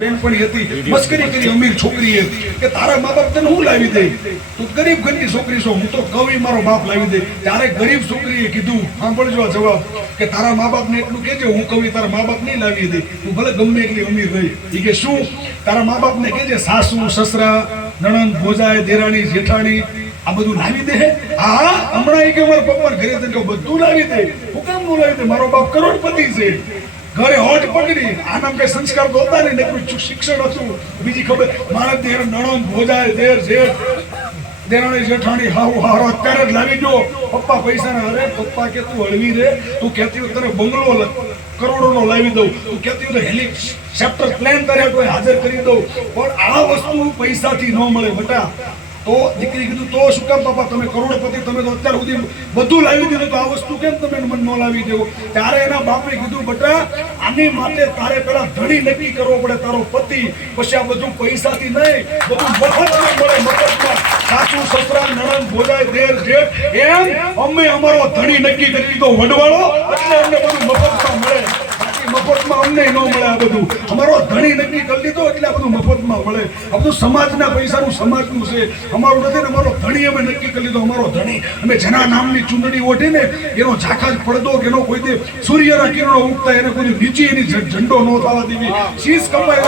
બેનપણી હતી મસ્કરી કરી અમીર છોકરીએ કે તારા મા બાપ તને હું લાવી દે, તું ગરીબ ઘરની છોકરી છો, હું તો કવિ મારો બાપ લાવી દે. ત્યારે ગરીબ છોકરીએ કીધું, સાંભળજો આ જવાબ, કે તારા મા બાપને એટલું કહેજે હું કવિ તારા મા બાપ નહીં લાવી દે, તું ભલે ગમે એટલી અમીર રહી. એ કે શું? તારા મા બાપને કહેજે સાસુ સસરા નણંદ ભોજાય દેરાણી જેઠાણી આ બધું લાવી દે. હા હમણાં એ કે મારા પપ્પા ઘરે જઈને બધું લાવી દે. હું કામ નું લાવી દે? મારો બાપ કરોડપતિ છે. ઘરે હોટ પકડી આનામ કઈ સંસ્કાર તો હતા ને શિક્ષણ હતું. બીજી ખબર મારા દેર નણંદ ભોજાય દેર જેઠ દેરાણી જેઠાણી હાવ હારો અત્યારે જ લાવી દો. પપ્પા પૈસા ના. અરે પપ્પા કે તું હળવી રે, તું કહેતી હોય તને બંગલો કરોડો નો લાવી દઉં, તું કહેતી હોય તો હેલિકોપ્ટર પ્લેન કર્યા તો હાજર કરી દઉં, પણ આ વસ્તુ પૈસાથી ન મળે બેટા. તો દીકરી કીધું તો શું કામ બાપા, તમે કરોડપતિ, તમે તો અત્યાર સુધી બધું લાવી દીધું, તો આ વસ્તુ કેમ તમે મન ન લાવી દેવો? ત્યારે એના બાપે કીધું બેટા આની માટે તારે પેલા ધણી નક્કી કરવો પડે, તારો પતિ, પછી આ બધું પૈસાથી નહીં, બધું મફતમાં મળે. મફતમાં સાસુ સસરા નણંદ ભોજાય દેર જેઠ એમ અમે અમારો ધણી નક્કી કરી દીધો વડવાળો, એટલે અમને બધું મફતમાં મળે. મફતમાં અમને ન મળે. આ બધું અમારો ધણી નક્કી કરી દીધો એટલે આ બધું મફતમાં મળે. આ બધું સમાજના પૈસાનું સમાજનું છે, અમારું નથી ને. અમારો ધણી અમે નક્કી કરી લીધો. અમારો ધણી અમે જેના નામની ચૂંદડી ઓઢીને એનો ઝાખા જ પડદો કે એનો કોઈ સૂર્યના કિરણો ઉગતા એને કોઈ નીચે એની ઝંડો ન થવા દેવી, શીશ કપાય